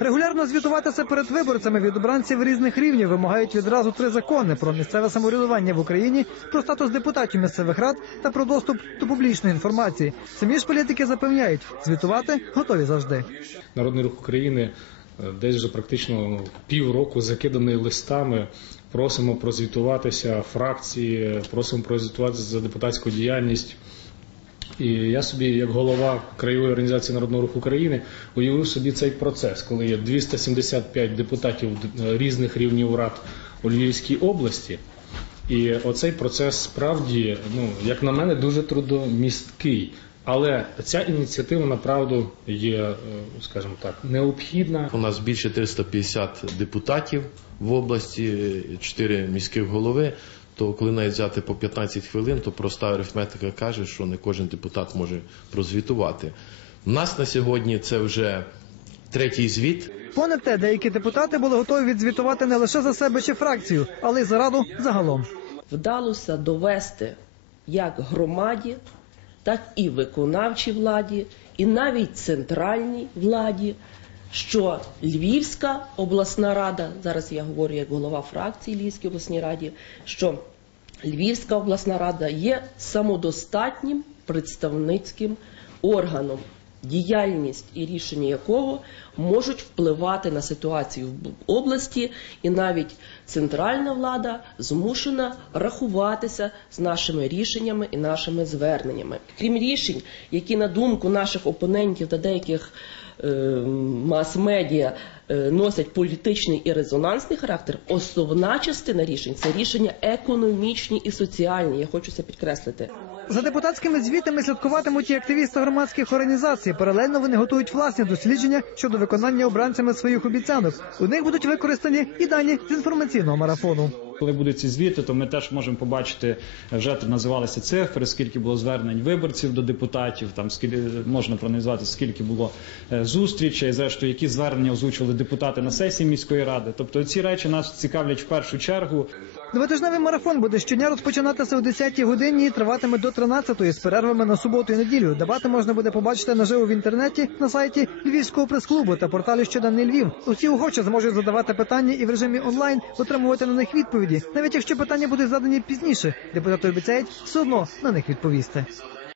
Регулярно звітуватися перед виборцями від обранців різних рівнів вимагають відразу три закони про місцеве самоврядування в Україні, про статус депутатів місцевих рад та про доступ до публічної інформації. Самі ж політики запевняють, звітувати готові завжди. Народний рух України е, десь вже практично півроку закиданий листами. Просимо прозвітуватися фракції, просимо прозвітуватися за депутатську діяльність. І я собі, як голова краєвої організації Народного руху України, уявив собі цей процес, коли є 275 депутатів е, різних рівнів рад у Львівській області. І оцей процес справді, ну як на мене, дуже трудомісткий. Але ця ініціатива направду є, е, скажімо так, необхідна. У нас більше 350 депутатів в області, 4 міських голови. То коли навіть взяти по 15 хвилин, то проста арифметика каже, що не кожен депутат може прозвітувати. У нас на сьогодні це вже третій звіт. Понад те, деякі депутати були готові відзвітувати не лише за себе чи фракцію, але й за раду загалом. вдалося довести як громаді, так і виконавчій владі, і навіть центральній владі, що Львівська обласна рада, зараз я говорю як голова фракції Львівській обласній раді, що Львівська обласна рада є самодостатнім представницьким органом, діяльність і рішення якого можуть впливати на ситуацію в області, і навіть центральна влада змушена рахуватися з нашими рішеннями і нашими зверненнями. Крім рішень, які на думку наших опонентів та деяких е, мас-медіа е, носять політичний і резонансний характер, основна частина рішень це рішення економічні і соціальні. Я хочу це підкреслити. За депутатськими звітами слідкуватимуть і активісти громадських організацій. Паралельно вони готують власні дослідження щодо виконання обранцями своїх обіцянок. У них будуть використані і дані з інформаційного марафону. Коли будуть ці звіти, то ми теж можемо побачити вже тут називалися цифри, скільки було звернень виборців до депутатів, там скільки можна проаналізувати, скільки було е, зустрічей, зрештою, які звернення озвучували депутати на сесії міської ради. Тобто ці речі нас цікавлять в першу чергу. Двотижневий марафон буде щодня розпочинатися о 10-й годині і триватиме до 13-ї з перервами на суботу і неділю. Дебати можна буде побачити наживо в інтернеті на сайті Львівського прес-клубу та порталі Щоденний Львів. Усі охочі зможуть задавати питання і в режимі онлайн отримувати на них відповіді. Навіть якщо питання будуть задані пізніше, депутати обіцяють все одно на них відповісти.